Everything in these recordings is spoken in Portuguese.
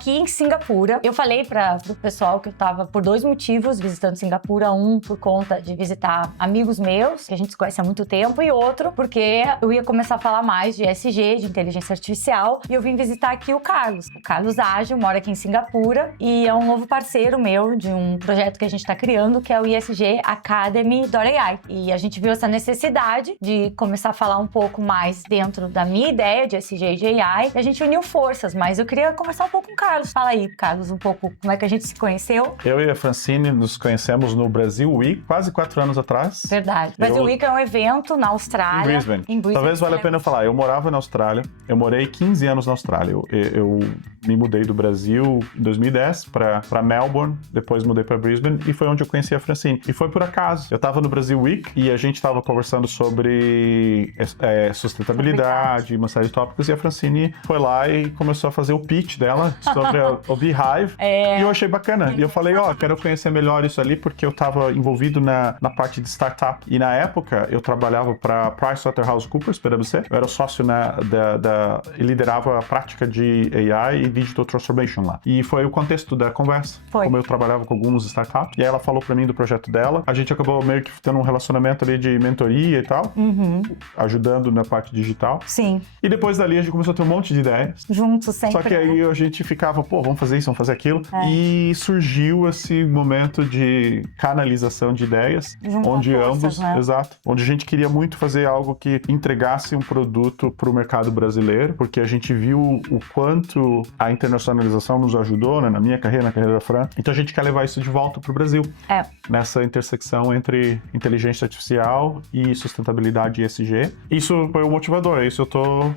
aqui em Singapura. Eu falei pro pessoal que eu tava por 2 motivos visitando Singapura. Um, por conta de visitar amigos meus, que a gente se conhece há muito tempo, e outro, porque eu ia começar a falar mais de ESG, de inteligência artificial, e eu vim visitar aqui o Carlos. O Carlos Ágil mora aqui em Singapura e é um novo parceiro meu de um projeto que a gente tá criando, que é o ESG Academy.ai. E a gente viu essa necessidade de começar a falar um pouco mais dentro da minha ideia de ESG e de AI, e a gente uniu forças, mas eu queria conversar um pouco com o Carlos. Fala aí, Carlos, um pouco como é que a gente se conheceu. Eu e a Francine nos conhecemos no Brasil Week, quase 4 anos atrás. Verdade. Brasil Week é um evento na Austrália. Em Brisbane. Talvez valha a pena falar, eu morava na Austrália, eu morei 15 anos na Austrália. Eu me mudei do Brasil em 2010 para Melbourne, depois mudei para Brisbane e foi onde eu conheci a Francine. E foi por acaso. Eu estava no Brasil Week e a gente estava conversando sobre sustentabilidade, uma série de tópicos, e a Francine foi lá e começou a fazer o pitch dela sobre o Beehive. E eu achei bacana. E eu falei, quero conhecer melhor isso ali, porque eu estava envolvido na parte de startup. E na época, eu trabalhava para PricewaterhouseCoopers, PwC. Eu era sócio e liderava a prática de AI e Digital Transformation lá. E foi o contexto da conversa. Como eu trabalhava com alguns startups. E aí ela falou para mim do projeto dela. A gente acabou meio que tendo um relacionamento ali de mentoria e tal. Ajudando na parte digital. Sim. E depois dali a gente começou a ter um monte de ideias. Juntos sempre. Só que aí a gente ficava, vamos fazer isso, vamos fazer aquilo. E surgiu esse momento de canalização de ideias. Onde ambos, exato, onde a gente queria muito fazer algo que entregasse um produto para o mercado brasileiro, porque a gente viu o quanto a internacionalização nos ajudou, né, na minha carreira, na carreira da Fran. Então a gente quer levar isso de volta para o Brasil. Nessa intersecção entre inteligência artificial e sustentabilidade e ESG. Isso foi o motivador, isso eu tô...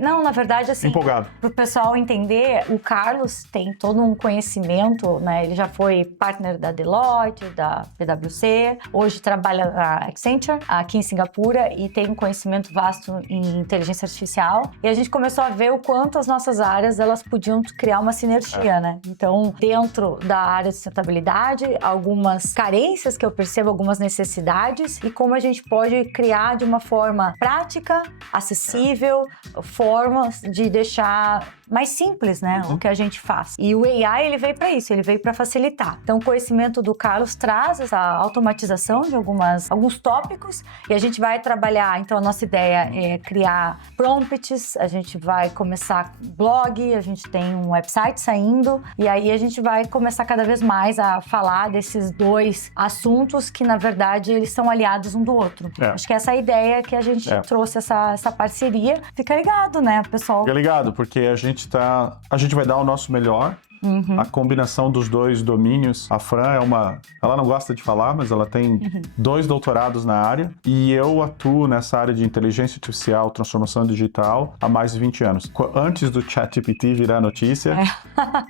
na verdade, assim... empolgado. Para o pessoal entender, o Carlos tem todo um conhecimento, né? Ele já foi partner da Deloitte, da PwC, hoje trabalha na Accenture, aqui em Singapura, e tem um conhecimento vasto em inteligência artificial. E a gente começou a ver o quanto as nossas áreas, elas podiam criar uma sinergia, né? Então, dentro da área de sustentabilidade, algumas carências que eu percebo, algumas necessidades, e como a gente pode criar de uma forma prática, acessível, formas de deixar mais simples, né, o que a gente faz. E o AI, ele veio para isso, ele veio para facilitar. Então, o conhecimento do Carlos traz essa automatização de alguns tópicos, e a gente vai trabalhar, então a nossa ideia é criar prompts, a gente vai começar blog, a gente tem um website saindo, e aí a gente vai começar cada vez mais a falar desses 2 assuntos que, na verdade, eles são aliados um do outro. Acho que essa é a ideia que a gente trouxe essa parceria. Fica ligado, né, pessoal? Fica ligado, porque a gente vai dar o nosso melhor. A combinação dos 2 domínios. A Fran ela não gosta de falar, mas ela tem 2 doutorados na área, e eu atuo nessa área de inteligência artificial, transformação digital há mais de 20 anos. Antes do ChatGPT virar notícia,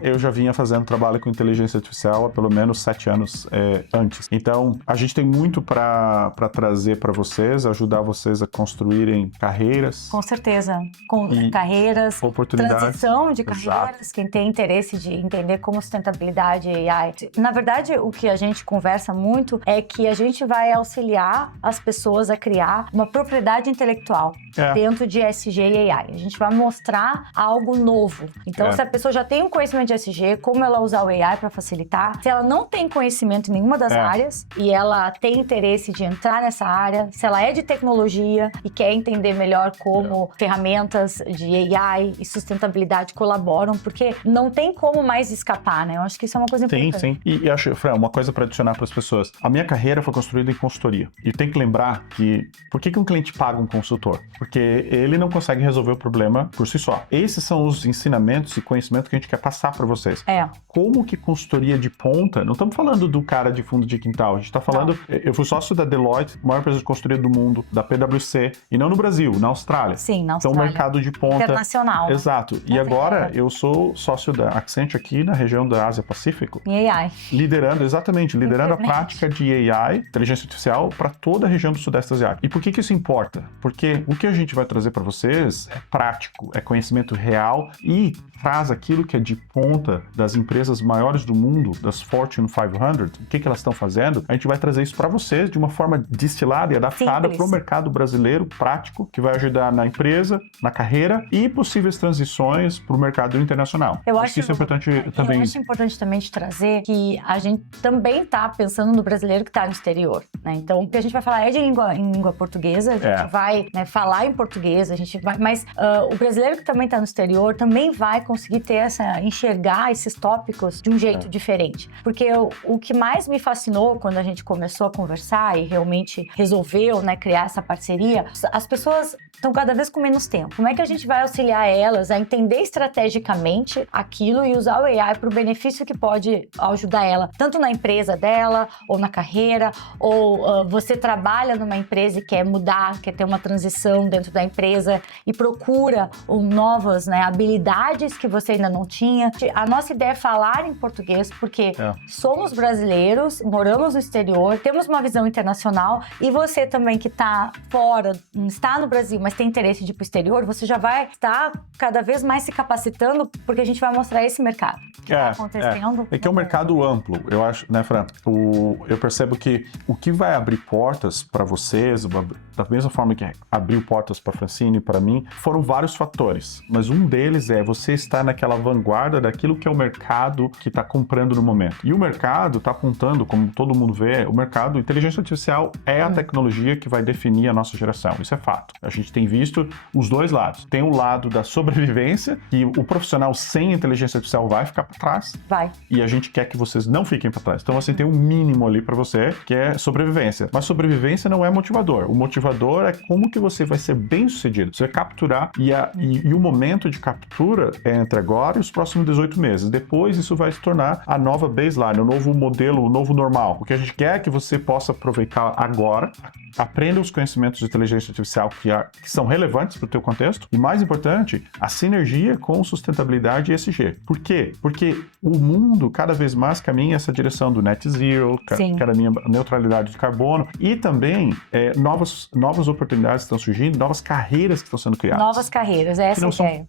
eu já vinha fazendo trabalho com inteligência artificial há pelo menos 7 anos antes. Então, a gente tem muito para trazer para vocês, ajudar vocês a construírem carreiras. Com certeza. Carreiras, oportunidades. Transição de carreiras, quem tem interesse de entender como sustentabilidade e AI. Na verdade, o que a gente conversa muito é que a gente vai auxiliar as pessoas a criar uma propriedade intelectual dentro de ESG e AI. A gente vai mostrar algo novo. Então, se a pessoa já tem um conhecimento de ESG, como ela usar o AI para facilitar. Se ela não tem conhecimento em nenhuma das áreas e ela tem interesse de entrar nessa área, se ela é de tecnologia e quer entender melhor como ferramentas de AI e sustentabilidade colaboram, porque não tem como mais escapar, né? Eu acho que isso é uma coisa importante. Sim. E acho, Fran, uma coisa para adicionar para as pessoas. A minha carreira foi construída em consultoria. E tem que lembrar que... Por que um cliente paga um consultor? Porque ele não consegue resolver o problema por si só. Esses são os ensinamentos e conhecimento que a gente quer passar para vocês. Como que consultoria de ponta... Não estamos falando do cara de fundo de quintal. A gente está falando... Eu fui sócio da Deloitte, maior empresa de consultoria do mundo, da PwC, e não no Brasil, na Austrália. Sim, na Austrália. Então, mercado de ponta... Internacional. Exato. E agora, eu sou sócio da Accenture aqui na região da Ásia-Pacífico. E AI. Liderando a prática de AI, inteligência artificial, para toda a região do Sudeste Asiático. E por que isso importa? Porque o que a gente vai trazer para vocês é prático, é conhecimento real e traz aquilo que é de ponta das empresas maiores do mundo, das Fortune 500, o que elas estão fazendo. A gente vai trazer isso para vocês de uma forma destilada e adaptada para o mercado brasileiro, prático, que vai ajudar na empresa, na carreira e possíveis transições para o mercado internacional. Eu acho que isso é importante também... Eu acho importante também te trazer que a gente também está pensando no brasileiro que está no exterior, né? Então, o que a gente vai falar é em língua portuguesa, a gente vai, né, falar em português, a gente vai... Mas o brasileiro que também está no exterior também vai conseguir enxergar esses tópicos de um jeito diferente. Porque o que mais me fascinou quando a gente começou a conversar e realmente resolveu, né, criar essa parceria, as pessoas estão cada vez com menos tempo. Como é que a gente vai auxiliar elas a entender estrategicamente aquilo e usar o AI para o benefício que pode ajudar ela, tanto na empresa dela, ou na carreira, ou você trabalha numa empresa e quer mudar, quer ter uma transição dentro da empresa e procura novas, né, habilidades que você ainda não tinha. A nossa ideia é falar em português, porque somos brasileiros, moramos no exterior, temos uma visão internacional, e você também que está fora, está no Brasil, mas tem interesse de ir para o exterior, você já vai estar cada vez mais se capacitando, porque a gente vai mostrar esse mercado que está acontecendo. É que é um mercado amplo, eu acho, né, Fran? Eu percebo que o que vai abrir portas para vocês, da mesma forma que abriu portas para a Francine e para mim, foram vários fatores, mas um deles é você estar naquela vanguarda daquilo que é o mercado que está comprando no momento. E o mercado está apontando, como todo mundo vê, o mercado, inteligência artificial é a tecnologia que vai definir a nossa geração, isso é fato. A gente tem visto os dois lados. Tem o lado da sobrevivência, que o profissional sem inteligência artificial vai ficar para trás. Vai. E a gente quer que vocês não fiquem para trás. Então você tem um mínimo ali para você, que é sobrevivência. Mas sobrevivência não é motivador. O motivador é como que você vai ser bem sucedido. Você vai capturar e o momento de captura é entre agora e os próximos 18 meses. Depois isso vai se tornar a nova baseline, o novo modelo, o novo normal. O que a gente quer é que você possa aproveitar agora, aprenda os conhecimentos de inteligência artificial que são relevantes para o teu contexto e, mais importante, a sinergia com sustentabilidade e ESG. Por quê? Porque o mundo cada vez mais caminha essa direção do net zero, que era a minha neutralidade de carbono, e também novas oportunidades estão surgindo, novas carreiras que estão sendo criadas. Novas carreiras, essa é a ideia.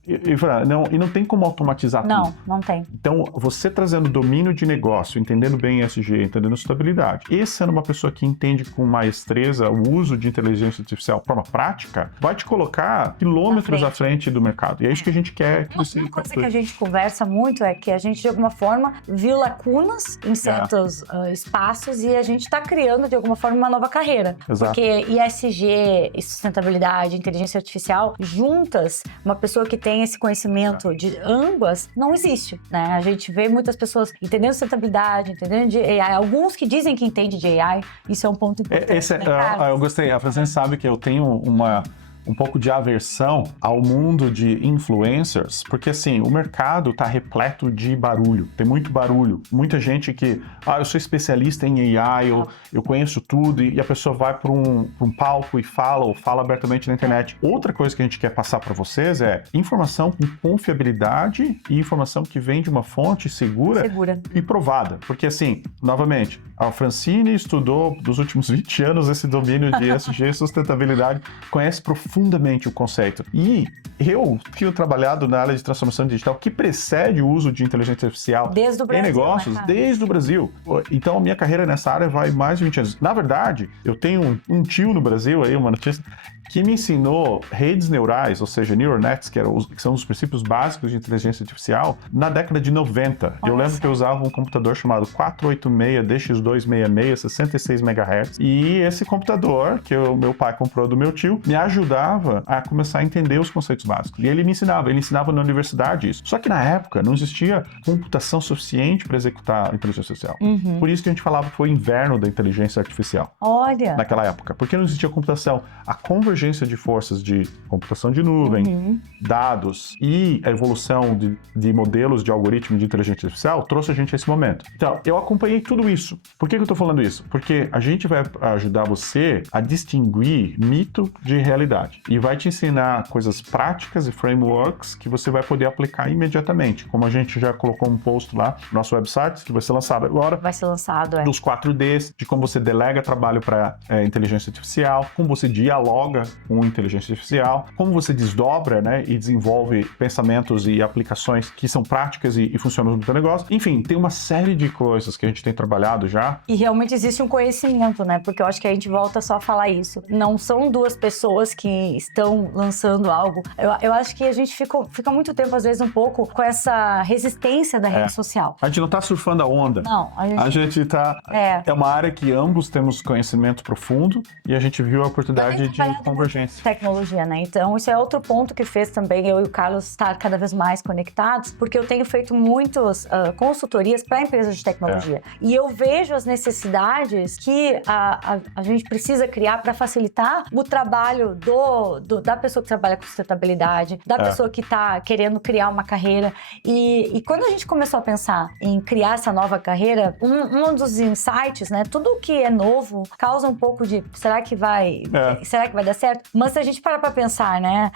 E não tem como automatizar tudo. Não tem. Então, você trazendo domínio de negócio, entendendo bem ESG, entendendo sustentabilidade, e sendo uma pessoa que entende com maestreza o uso de inteligência artificial de forma prática, vai te colocar quilômetros à frente do mercado. E é isso que a gente quer. Uma coisa que a gente conversa muito é que a gente, de alguma forma, viu lacunas em certos espaços e a gente está criando, de alguma forma, uma nova carreira. Exato. Porque ESG e sustentabilidade, inteligência artificial, juntas, uma pessoa que tem esse conhecimento de ambas, não existe, né? A gente vê muitas pessoas entendendo sustentabilidade, entendendo de AI, alguns que dizem que entendem de AI, isso é um ponto importante. Eu gostei, a Francine sabe que eu tenho um pouco de aversão ao mundo de influencers, porque assim, o mercado tá repleto de barulho, tem muito barulho, muita gente que, eu sou especialista em AI, eu conheço tudo, e a pessoa vai para um palco e fala abertamente na internet. Outra coisa que a gente quer passar para vocês é informação com confiabilidade e informação que vem de uma fonte segura e provada, porque assim, novamente, a Francine estudou dos últimos 20 anos esse domínio de ESG, sustentabilidade, conhece profundamente o conceito. E eu tenho trabalhado na área de transformação digital que precede o uso de inteligência artificial em negócios desde o Brasil. Então, a minha carreira nessa área vai mais de 20 anos. Na verdade, eu tenho um tio no Brasil, aí, uma notícia, que me ensinou redes neurais, ou seja, neural nets, que são os princípios básicos de inteligência artificial, na década de 90. Eu lembro que eu usava um computador chamado 486-DX266, 66 MHz, e esse computador, que o meu pai comprou do meu tio, me ajudava a começar a entender os conceitos básicos. E ele ensinava na universidade isso. Só que na época não existia computação suficiente para executar a inteligência artificial. Por isso que a gente falava que foi o inverno da inteligência artificial. Olha! Naquela época. Porque não existia computação. A convergência de forças de computação de nuvem, dados e a evolução de modelos de algoritmo de inteligência artificial trouxe a gente a esse momento. Então, eu acompanhei tudo isso. Por que eu estou falando isso? Porque a gente vai ajudar você a distinguir mito de realidade e vai te ensinar coisas práticas e frameworks que você vai poder aplicar imediatamente. Como a gente já colocou um post lá no nosso website, que vai ser lançado agora. Vai ser lançado, dos 4Ds, de como você delega trabalho para inteligência artificial, como você dialoga com inteligência artificial, como você desdobra, né, e desenvolve pensamentos e aplicações que são práticas e funcionam no teu negócio. Enfim, tem uma série de coisas que a gente tem trabalhado já. E realmente existe um conhecimento, né? Porque eu acho que a gente volta só a falar isso. Não são duas pessoas que estão lançando algo. Eu acho que a gente fica muito tempo, às vezes, um pouco com essa resistência da rede social. A gente não tá surfando a onda. Não, a gente tá... É uma área que ambos temos conhecimento profundo e a gente viu a oportunidade de convergência. Tecnologia, né? Então, isso é outro ponto que fez também eu e o Carlos estar cada vez mais conectados, porque eu tenho feito muitas consultorias para empresas de tecnologia. E eu vejo as necessidades que a gente precisa criar para facilitar o trabalho da pessoa que trabalha com sustentabilidade, da pessoa que está querendo criar uma carreira. E quando a gente começou a pensar em criar essa nova carreira, um dos insights, né? Tudo que é novo causa um pouco de será que vai dar certo? Mas se a gente parar para pensar, né?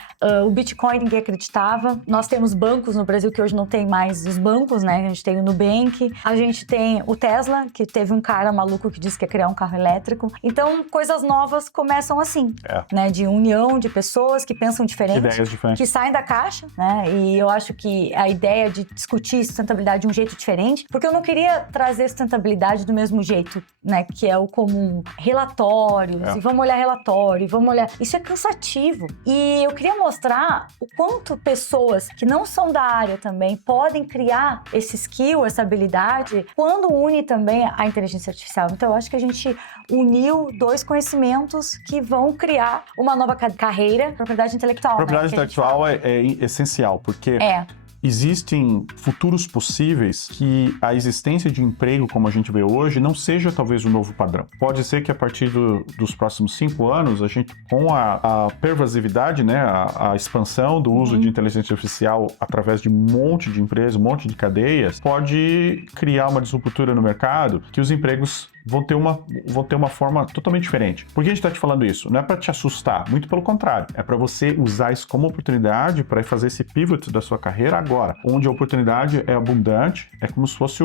O Bitcoin ninguém acreditava. Nós temos bancos no Brasil que hoje não tem mais os bancos, né? A gente tem o Nubank, a gente tem o Tesla, que teve um cara maluco que disse que ia criar um carro elétrico. Então, coisas novas começam assim, né? De união de pessoas que pensam diferente, ideias diferentes, que saem da caixa, né? E eu acho que a ideia de discutir sustentabilidade de um jeito diferente, porque eu não queria trazer sustentabilidade do mesmo jeito, né? Que é o comum. Relatórios, e vamos olhar relatório, vamos olhar... Isso é cansativo. E eu queria mostrar o quanto pessoas que não são da área também podem criar esse skill, essa habilidade, quando une também a inteligência artificial. Então, eu acho que a gente uniu dois conhecimentos que vão criar uma nova carreira, propriedade intelectual. Propriedade intelectual é essencial, porque... Existem futuros possíveis que a existência de emprego como a gente vê hoje não seja talvez o novo padrão. Pode ser que a partir dos próximos 5 anos, a gente, com a pervasividade, né, a expansão do uso de inteligência artificial através de um monte de empresas, um monte de cadeias, pode criar uma disruptura no mercado que os empregos vão ter uma forma totalmente diferente. Por que a gente está te falando isso? Não é para te assustar, muito pelo contrário. É para você usar isso como oportunidade para fazer esse pivot da sua carreira agora, onde a oportunidade é abundante, é como se fosse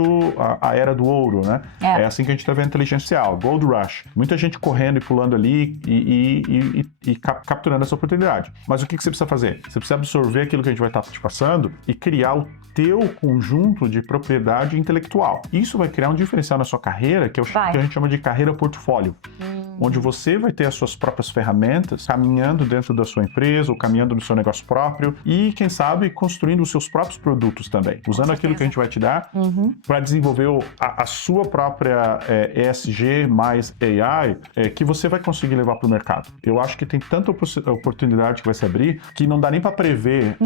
a era do ouro, né? É assim que a gente está vendo a inteligência artificial, Gold Rush. Muita gente correndo e pulando ali e capturando essa oportunidade. Mas o que você precisa fazer? Você precisa absorver aquilo que a gente vai estar te passando e criar o teu conjunto de propriedade intelectual. Isso vai criar um diferencial na sua carreira, que a gente chama de carreira portfólio, onde você vai ter as suas próprias ferramentas caminhando dentro da sua empresa ou caminhando no seu negócio próprio e, quem sabe, construindo os seus próprios produtos também, usando aquilo que a gente vai te dar para desenvolver a sua própria ESG mais AI que você vai conseguir levar para o mercado. Eu acho que tem tanta oportunidade que vai se abrir que não dá nem para prever,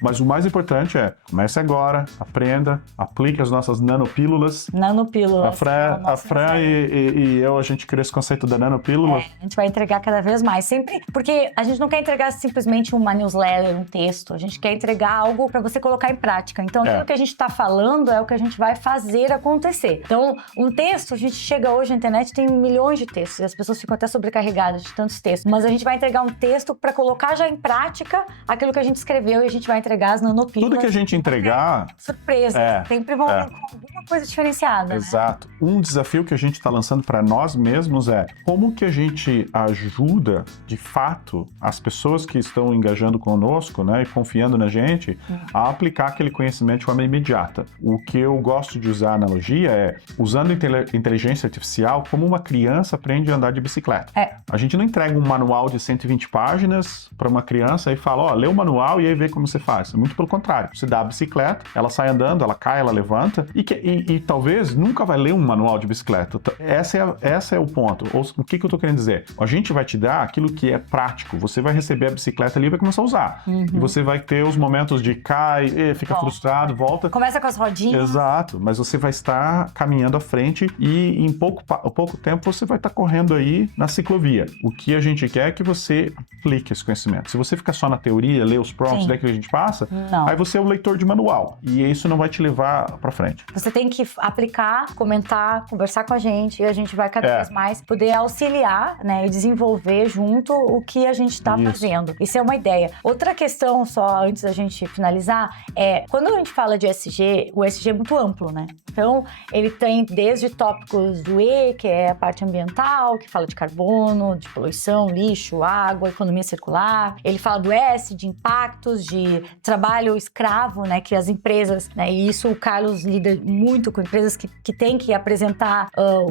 mas o mais importante comece agora, aprenda, aplique as nossas nanopílulas. Nanopílulas. A Fran e eu, a gente criou esse conceito da nanopílula. A gente vai entregar cada vez mais, sempre, porque a gente não quer entregar simplesmente uma newsletter, um texto, a gente quer entregar algo para você colocar em prática. Então, aquilo que a gente está falando é o que a gente vai fazer acontecer. Então, um texto, a gente chega hoje na internet, tem milhões de textos, e as pessoas ficam até sobrecarregadas de tantos textos, mas a gente vai entregar um texto para colocar já em prática aquilo que a gente escreveu e a gente vai entregar as nanopílulas. Tudo que a gente entregar... Surpresa, sempre vão vir com alguma coisa diferenciada. Exato. Um desafio que a gente está lançando para nós mesmos é como que a gente ajuda, de fato, as pessoas que estão engajando conosco, né, e confiando na gente, a aplicar aquele conhecimento de forma imediata. O que eu gosto de usar a analogia é usando inteligência artificial como uma criança aprende a andar de bicicleta. A gente não entrega um manual de 120 páginas para uma criança e fala, lê o manual e aí vê como você faz. Muito pelo contrário. Você dá a bicicleta, ela sai andando, ela cai, ela levanta e talvez nunca vai ler um manual de bicicleta. Esse é o ponto. O que eu tô querendo dizer? A gente vai te dar aquilo que é prático. Você vai receber a bicicleta ali e vai começar a usar. E você vai ter os momentos de cai, fica frustrado, volta. Começa com as rodinhas. Exato. Mas você vai estar caminhando à frente e em pouco tempo você vai estar correndo aí na ciclovia. O que a gente quer é que você aplique esse conhecimento. Se você ficar só na teoria, ler os prompts daquilo que a gente passa, aí você é o leitor de manual. E isso não vai te levar para frente. Você tem que aplicar, comentar, conversar com a gente e a gente vai cada vez mais poder auxiliar auxiliar, né, e desenvolver junto o que a gente está fazendo. Isso é uma ideia. Outra questão, só antes da gente finalizar, é quando a gente fala de ESG, o ESG é muito amplo, né? Então, ele tem desde tópicos do E, que é a parte ambiental, que fala de carbono, de poluição, lixo, água, economia circular. Ele fala do S, de impactos, de trabalho escravo, né, que as empresas, né, e isso o Carlos lida muito com empresas que têm que apresentar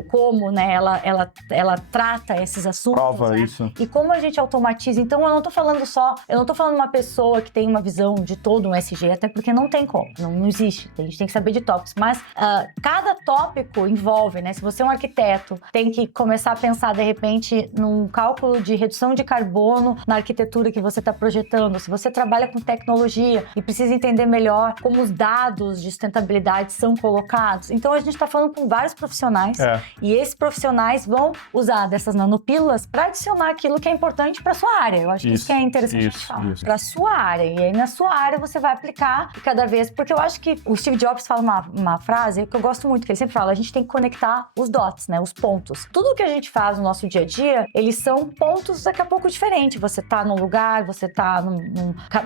como, né, ela trata esses assuntos. Prova, né? isso. E como a gente automatiza. Então, eu não tô falando uma pessoa que tem uma visão de todo um SG, até porque não tem como, não existe. A gente tem que saber de tópicos, mas cada tópico envolve, né? Se você é um arquiteto, tem que começar a pensar, de repente, num cálculo de redução de carbono na arquitetura que você está projetando. Se você trabalha com tecnologia e precisa entender melhor como os dados de sustentabilidade são colocados. Então, a gente está falando com vários profissionais e esses profissionais vão usar dessas nanopílulas para adicionar aquilo que é importante para sua área. Eu acho que isso que é interessante a gente falar. Para sua área. E aí, na sua área, você vai aplicar cada vez. Porque eu acho que o Steve Jobs fala uma frase que eu gosto muito, que ele sempre fala, a gente tem que conectar os dots, né? Os pontos. Tudo que a gente faz no nosso dia a dia, eles são pontos daqui a pouco diferentes. Você tá num lugar, você tá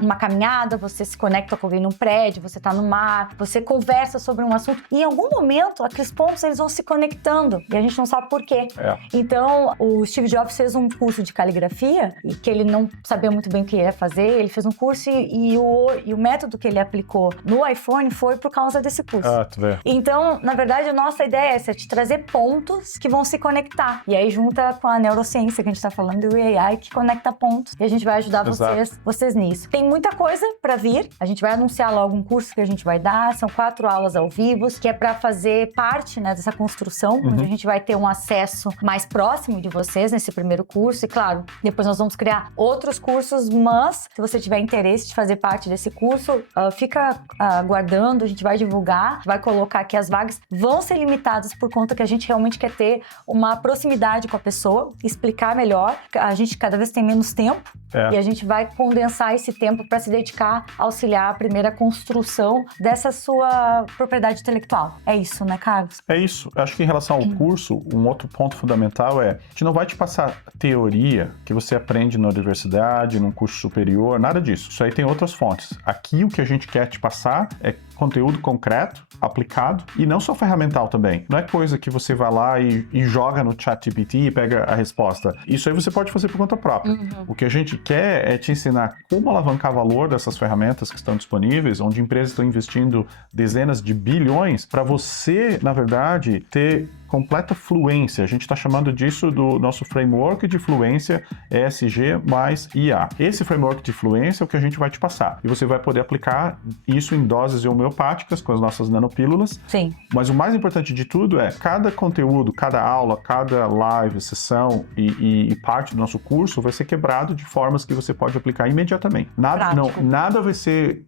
numa caminhada, você se conecta com alguém num prédio, você tá no mar, você conversa sobre um assunto. E em algum momento, aqueles pontos, eles vão se conectando. E a gente não sabe por quê. Então, o Steve Jobs fez um curso de caligrafia, e que ele não sabia muito bem o que ia fazer. Ele fez um curso e o método que ele aplicou no iPhone foi por causa desse curso. Tu vê. Então, na verdade, a nossa ideia é essa, de trazer pontos que vão se conectar. E aí, junta com a neurociência que a gente tá falando e o AI que conecta pontos. E a gente vai ajudar vocês nisso. Tem muita coisa pra vir. A gente vai anunciar logo um curso que a gente vai dar. São 4 aulas ao vivo, que é pra fazer parte, né, dessa construção, onde a gente vai ter um acesso mais próximo de vocês nesse primeiro curso. E, claro, depois nós vamos criar outros cursos, mas se você tiver interesse de fazer parte desse curso, fica aguardando, a gente vai divulgar, vai colocar aqui as vagas. Vão ser limitadas por conta que a gente realmente quer ter uma proximidade com a pessoa, explicar melhor. A gente cada vez tem menos tempo e a gente vai condensar esse tempo para se dedicar a auxiliar a primeira construção dessa sua propriedade intelectual. É isso, né, Carlos? É isso. Acho que em relação ao curso, um outro ponto fundamental é, a gente não vai te passar teoria que você aprende na universidade, num curso superior, nada disso. Isso aí tem outras fontes. Aqui o que a gente quer te passar é conteúdo concreto, aplicado, e não só ferramental também. Não é coisa que você vai lá e joga no ChatGPT e pega a resposta. Isso aí você pode fazer por conta própria. O que a gente quer é te ensinar como alavancar valor dessas ferramentas que estão disponíveis, onde empresas estão investindo dezenas de bilhões, para você, na verdade, ter completa fluência. A gente está chamando disso do nosso framework de fluência ESG mais IA. Esse framework de fluência é o que a gente vai te passar. E você vai poder aplicar isso em doses homeopáticas com as nossas nanopílulas. Sim. Mas o mais importante de tudo é cada conteúdo, cada aula, cada live, sessão e parte do nosso curso vai ser quebrado de formas que você pode aplicar imediatamente. Nada vai ser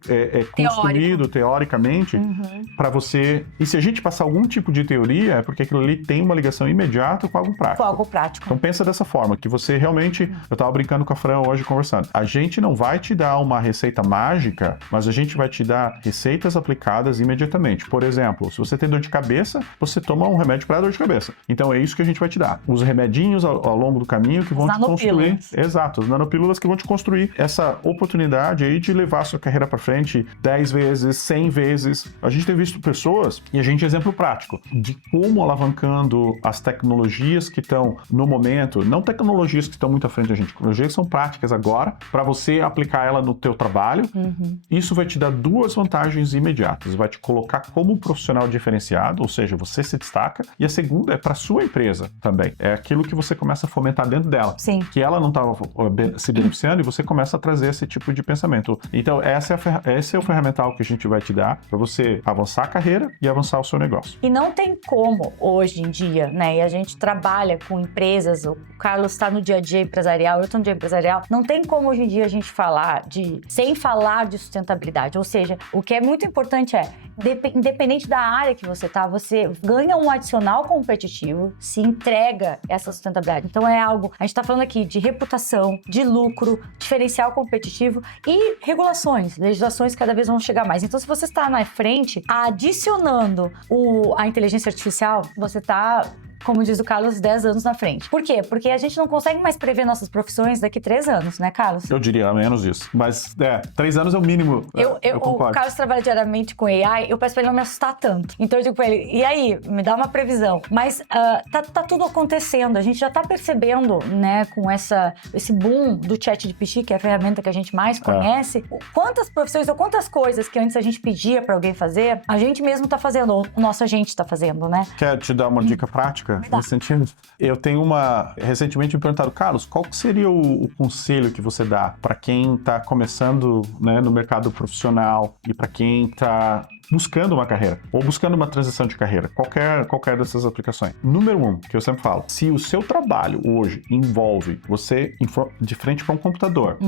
construído teoricamente para você... E se a gente passar algum tipo de teoria, é porque aquilo ali tem uma ligação imediata com algo prático. Com algo prático. Então pensa dessa forma, que você realmente... Eu estava brincando com a Fran hoje conversando. A gente não vai te dar uma receita mágica, mas a gente vai te dar receitas aplicadas imediatamente. Por exemplo, se você tem dor de cabeça, você toma um remédio para dor de cabeça. Então é isso que a gente vai te dar. Os remedinhos ao longo do caminho que vão te construir... Exato, as nanopílulas que vão te construir essa oportunidade aí de levar a sua carreira para frente 10 vezes, 100 vezes. A gente tem visto pessoas, e a gente é exemplo prático, de como alavancando as tecnologias que estão no momento, não tecnologias que estão muito à frente da gente, tecnologias que são práticas agora, para você aplicar ela no teu trabalho. Isso vai te dar 2 vantagens imediatas. Vai te colocar como um profissional diferenciado, ou seja, você se destaca, e a segunda é para sua empresa também. É aquilo que você começa a fomentar dentro dela. Sim. Que ela não estava se beneficiando e você começa a trazer esse tipo de pensamento. Então, esse é o ferramental que a gente vai te dar para você avançar a carreira e avançar o seu negócio. E não tem como hoje em dia, né? E a gente trabalha com empresas, o Carlos está no dia a dia empresarial, eu estou no dia empresarial, não tem como hoje em dia a gente falar sem falar de sustentabilidade. Ou seja, o que é muito importante é, independente da área que você tá, você ganha um adicional competitivo, se entrega essa sustentabilidade. Então é algo, a gente tá falando aqui de reputação, de lucro, diferencial competitivo e regulações, legislações cada vez vão chegar mais. Então se você está na frente, adicionando a inteligência artificial, você está como diz o Carlos, 10 anos na frente. Por quê? Porque a gente não consegue mais prever nossas profissões daqui 3 anos, né, Carlos? Eu diria menos isso. Mas, 3 anos é o mínimo. Eu O concordo. Carlos trabalha diariamente com AI, eu peço pra ele não me assustar tanto. Então eu digo pra ele, e aí, me dá uma previsão. Mas tá tudo acontecendo, a gente já tá percebendo, né, com esse boom do ChatGPT, que é a ferramenta que a gente mais conhece, quantas profissões ou quantas coisas que antes a gente pedia pra alguém fazer, a gente mesmo tá fazendo, ou o nosso agente tá fazendo, né? Quer te dar uma dica prática nesse sentido? Eu tenho recentemente me perguntado, Carlos, qual que seria o conselho que você dá para quem está começando, né, no mercado profissional e para quem está buscando uma carreira ou buscando uma transição de carreira, qualquer dessas aplicações? Número 1, que eu sempre falo, se o seu trabalho hoje envolve você de frente para um computador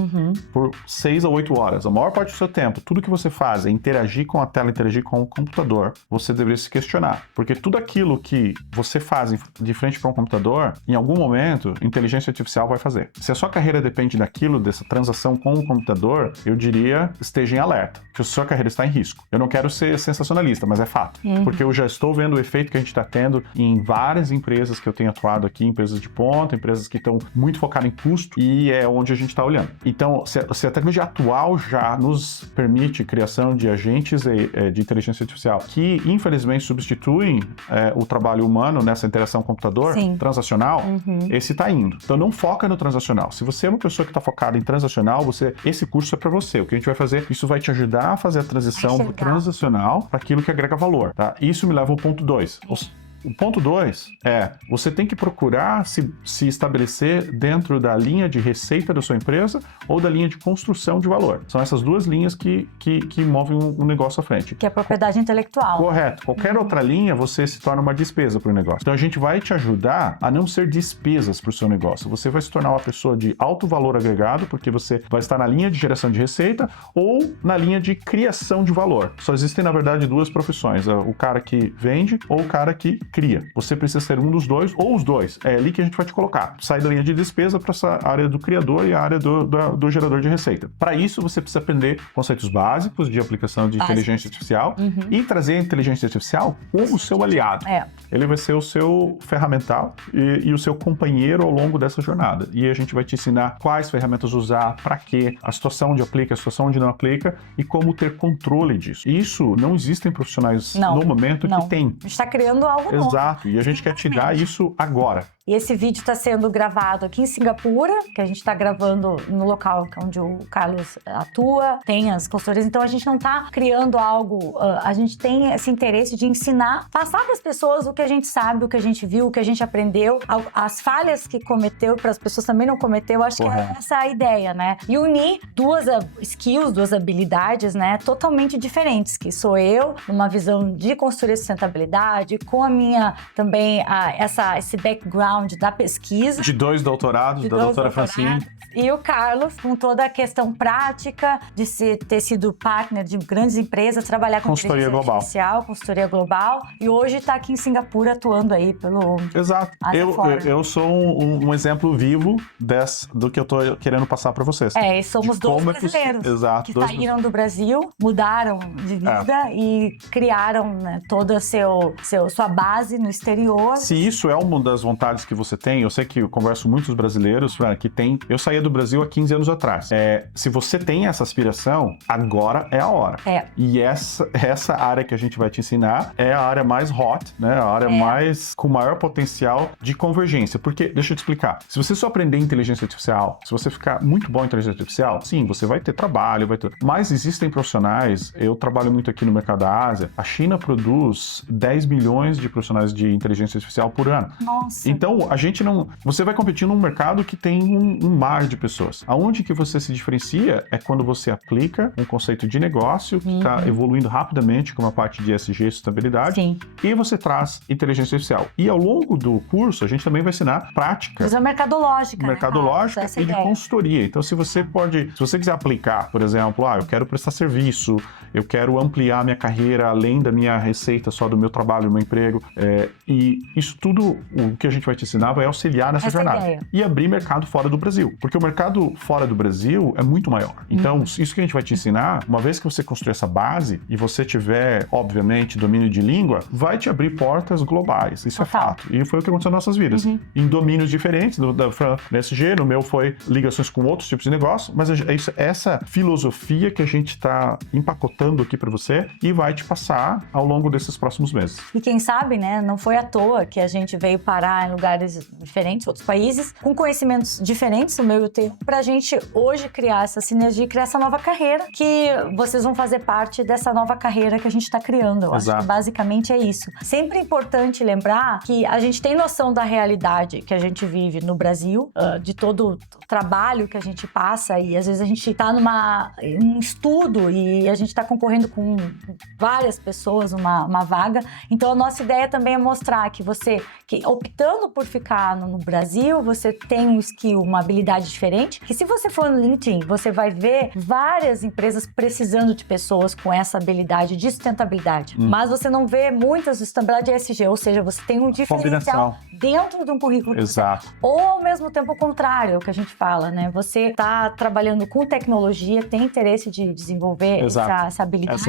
por 6 a 8 horas, a maior parte do seu tempo, tudo que você faz é interagir com a tela, interagir com o computador, você deveria se questionar, porque tudo aquilo que você faz de frente para um computador, em algum momento, inteligência artificial vai fazer. Se a sua carreira depende daquilo, dessa transação com o computador, eu diria, esteja em alerta, que a sua carreira está em risco. Eu não quero ser sensacionalista, mas é fato. Porque eu já estou vendo o efeito que a gente está tendo em várias empresas que eu tenho atuado aqui, empresas de ponta, empresas que estão muito focadas em custo, e é onde a gente está olhando. Então, se a tecnologia atual já nos permite criação de agentes de inteligência artificial que, infelizmente, substituem o trabalho humano nessa interação computador transacional, esse está indo. Então, não foca no transacional. Se você é uma pessoa que está focada em transacional, esse curso é para você. O que a gente vai fazer, isso vai te ajudar a fazer a transição do transacional para aquilo que agrega valor, tá? Isso me leva ao ponto 2. O ponto 2 você tem que procurar se estabelecer dentro da linha de receita da sua empresa ou da linha de construção de valor. São essas duas linhas que movem um negócio à frente. Que é a propriedade intelectual. Correto. Qualquer outra linha, você se torna uma despesa para o negócio. Então, a gente vai te ajudar a não ser despesas para o seu negócio. Você vai se tornar uma pessoa de alto valor agregado, porque você vai estar na linha de geração de receita ou na linha de criação de valor. Só existem, na verdade, duas profissões. O cara que vende ou o cara que cria. Você precisa ser um dos dois ou os dois. É ali que a gente vai te colocar. Sai da linha de despesa para essa área do criador e a área do gerador de receita. Para isso, você precisa aprender conceitos básicos de aplicação de inteligência artificial e trazer a inteligência artificial como o seu aliado. Ele vai ser o seu ferramental e o seu companheiro ao longo dessa jornada. E a gente vai te ensinar quais ferramentas usar, para quê, a situação onde aplica, a situação onde não aplica e como ter controle disso. E isso não existem profissionais no momento que tem. A gente está criando algo novo. Exato, e a gente quer te dar isso agora. E esse vídeo está sendo gravado aqui em Singapura, que a gente está gravando no local onde o Carlos atua, tem as consultorias, então a gente não está criando algo, a gente tem esse interesse de ensinar, passar para as pessoas o que a gente sabe, o que a gente viu, o que a gente aprendeu, as falhas que cometeu, para as pessoas também não cometer, eu acho que é essa a ideia, né? E unir duas skills, duas habilidades, né, totalmente diferentes, que sou eu, numa visão de consultoria de sustentabilidade, com a minha também, esse background da pesquisa. De 2 doutorados, da doutora Francine. E o Carlos, com toda a questão prática de ter sido partner de grandes empresas, trabalhar com consultoria global. Artificial, consultoria global, e hoje está aqui em Singapura atuando aí pelo... Exato. Eu sou um exemplo vivo do que eu estou querendo passar para vocês. E somos dois brasileiros que saíram do Brasil, mudaram de vida e criaram, né, toda a sua base no exterior. Se isso é uma das vontades que você tem, eu sei que eu converso com muitos brasileiros que tem... Eu saí do Brasil há 15 anos atrás. Se você tem essa aspiração, agora é a hora. E essa área que a gente vai te ensinar é a área mais hot, né? A área com maior potencial de convergência. Porque, deixa eu te explicar, se você só aprender inteligência artificial, se você ficar muito bom em inteligência artificial, sim, você vai ter trabalho, mas existem profissionais, eu trabalho muito aqui no mercado da Ásia, a China produz 10 milhões de profissionais de inteligência artificial por ano. Nossa. Então, você vai competir num mercado que tem um mar de pessoas. Aonde que você se diferencia é quando você aplica um conceito de negócio que está evoluindo rapidamente com uma parte de ESG, sustentabilidade, e você traz inteligência artificial. E ao longo do curso, a gente também vai ensinar prática. Mas é mercadológica, mercadológica e de consultoria. Então, se você quiser aplicar, por exemplo, eu quero prestar serviço, eu quero ampliar minha carreira além da minha receita só do meu trabalho, do meu emprego, e isso tudo, o que a gente vai te te ensinar vai auxiliar nessa Essa jornada. ideia. E abrir mercado fora do Brasil. Porque o mercado fora do Brasil é muito maior. Então, isso que a gente vai te ensinar, uma vez que você construir essa base e você tiver, obviamente, domínio de língua, vai te abrir portas globais. Isso Total. é fato. E foi o que aconteceu nas nossas vidas. Em domínios diferentes, da Fran no SG, no meu foi ligações com outros tipos de negócio, mas essa filosofia que a gente está empacotando aqui para você e vai te passar ao longo desses próximos meses. E quem sabe, né, não foi à toa que a gente veio parar em lugares diferentes, outros países, com conhecimentos diferentes, o meu e o teu, pra gente hoje criar essa sinergia e criar essa nova carreira, que vocês vão fazer parte dessa nova carreira que a gente tá criando. Eu acho que basicamente é isso. Sempre é importante lembrar que a gente tem noção da realidade que a gente vive no Brasil, de todo o trabalho que a gente passa, e às vezes a gente tá um estudo e a gente tá concorrendo com várias pessoas uma vaga. Então a nossa ideia também é mostrar que você, optando por ficar no Brasil, você tem um skill, uma habilidade diferente, que se você for no LinkedIn, você vai ver várias empresas precisando de pessoas com essa habilidade de sustentabilidade. Mas você não vê muitas de sustentabilidade ESG, ou seja, você tem um diferencial dentro de um currículo. Exato. Ou ao mesmo tempo o contrário, é o que a gente fala, né? Você está trabalhando com tecnologia, tem interesse de desenvolver essa habilidade.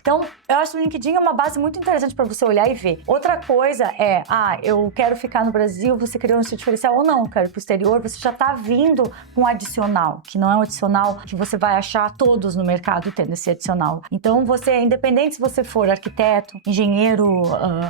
Então, eu acho que o LinkedIn é uma base muito interessante para você olhar e ver. Outra coisa é, eu quero ficar no Brasil, você criou um seu diferencial, ou não, eu quero ir pro exterior, você já está vindo com um adicional, que não é um adicional que você vai achar todos no mercado tendo esse adicional. Então, você, independente se você for arquiteto, engenheiro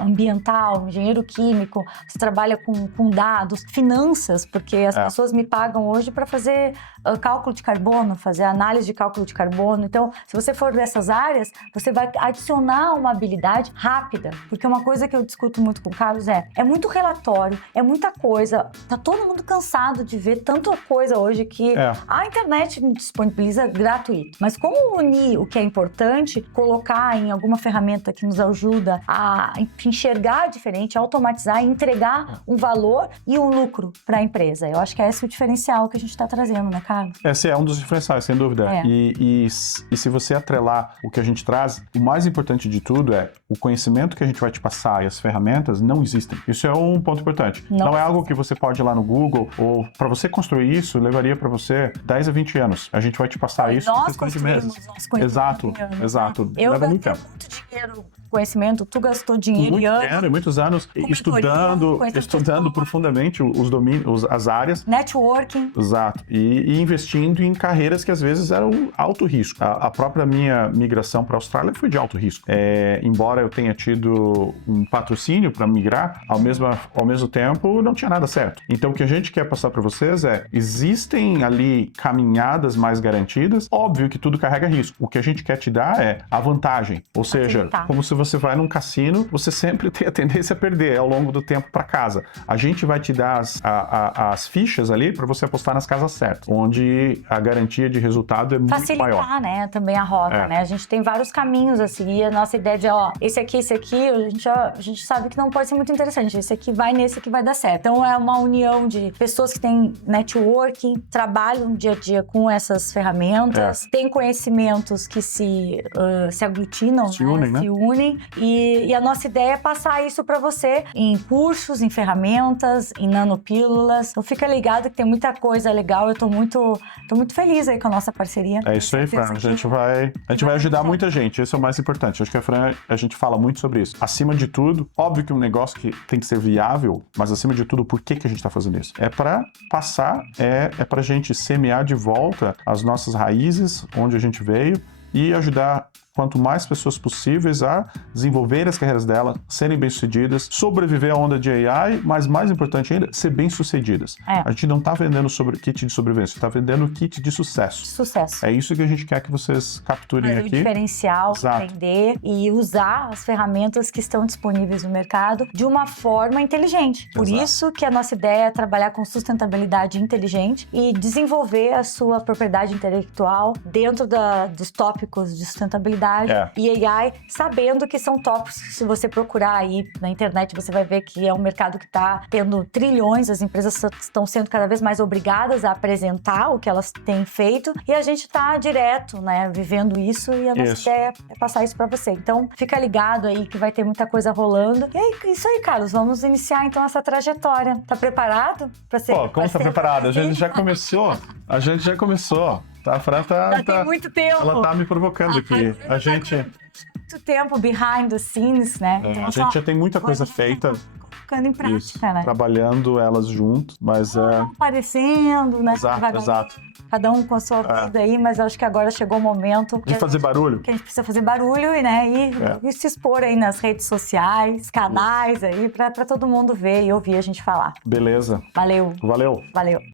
ambiental, engenheiro químico, você trabalha com dados, finanças, porque as pessoas me pagam hoje para fazer cálculo de carbono, fazer análise de cálculo de carbono. Então, se você for dessas áreas, você vai adicionar uma habilidade rápida, porque uma coisa que eu discuto muito com o Carlos é muito relatório, é muita coisa, tá todo mundo cansado de ver tanta coisa hoje que a internet disponibiliza gratuito. Mas como unir o que é importante, colocar em alguma ferramenta que nos ajuda a enxergar diferente, automatizar e entregar um valor e um lucro para a empresa? Eu acho que é esse o diferencial que a gente está trazendo, né, Carlos? Esse é um dos diferenciais, sem dúvida. E se você atrelar o que a gente traz, o mais importante de tudo é o conhecimento que a gente vai te passar e as ferramentas não existem. Isso é um ponto importante. Não é algo que você pode ir lá no Google, ou para você construir isso, levaria para você 10 a 20 anos. A gente vai te passar isso em questão de meses. Exato. Eu gastei muito dinheiro, conhecimento, tu gastou dinheiro e anos. Muitos anos estudando profundamente os domínios, as áreas. Networking. Exato. E investindo em carreiras que às vezes eram alto risco. A própria minha migração para a Austrália foi de alto risco. Embora eu tenha tido um patrocínio para migrar, ao mesmo tempo não tinha nada certo. Então o que a gente quer passar para vocês existem ali caminhadas mais garantidas. Óbvio que tudo carrega risco. O que a gente quer te dar é a vantagem. Ou seja, como se você vai num cassino, você sempre tem a tendência a perder ao longo do tempo para casa. A gente vai te dar as fichas ali para você apostar nas casas certas, onde a garantia de resultado é muito maior. Facilitar, né, também a rota, né? A gente tem vários caminhos a seguir. A nossa ideia de, esse aqui, a gente sabe que não pode ser muito interessante. Esse aqui vai nesse que vai dar certo. Então, é uma união de pessoas que têm networking, trabalham dia a dia com essas ferramentas, têm conhecimentos que se aglutinam, se unem. E a nossa ideia é passar isso para você em cursos, em ferramentas, em nanopílulas. Então, fica ligado que tem muita coisa legal. Eu tô muito feliz aí com a nossa parceria. É isso aí, Fran. A gente vai ajudar muita gente. Esse é o mais importante. Acho que a gente fala muito sobre isso. Acima de tudo, óbvio que um negócio que tem que ser viável, mas acima de tudo, por que a gente tá fazendo isso? É para passar, é pra gente semear de volta as nossas raízes, onde a gente veio, e ajudar quanto mais pessoas possíveis a desenvolver as carreiras dela, serem bem-sucedidas, sobreviver à onda de AI, mas mais importante ainda, ser bem-sucedidas. A gente não está vendendo kit de sobrevivência, está vendendo kit de sucesso. É isso que a gente quer que vocês capturem aqui. O diferencial, aprender e usar as ferramentas que estão disponíveis no mercado de uma forma inteligente. Por isso que a nossa ideia é trabalhar com sustentabilidade inteligente e desenvolver a sua propriedade intelectual dentro dos tópicos de sustentabilidade criatividade e AI, sabendo que são tópicos que, se você procurar aí na internet, você vai ver que é um mercado que está tendo trilhões, as empresas estão sendo cada vez mais obrigadas a apresentar o que elas têm feito, e a gente está direto, né, vivendo isso, e a nossa ideia é passar isso para você. Então, fica ligado aí que vai ter muita coisa rolando. E é isso aí, Carlos, vamos iniciar então essa trajetória. Tá preparado para ser? Pô, como tá preparado? A gente já começou. Tá, a Fran tem muito tempo. Ela tá me provocando aqui. A gente... muito tempo behind the scenes, né? Então, a gente já tem muita coisa feita. Colocando em prática, né? Trabalhando elas juntos, mas aparecendo, né? Exato. Cada um com a sua vida aí, mas acho que agora chegou o momento de fazer barulho. Que a gente precisa fazer barulho, né? E se expor aí nas redes sociais, canais aí, pra todo mundo ver e ouvir a gente falar. Beleza. Valeu. Valeu.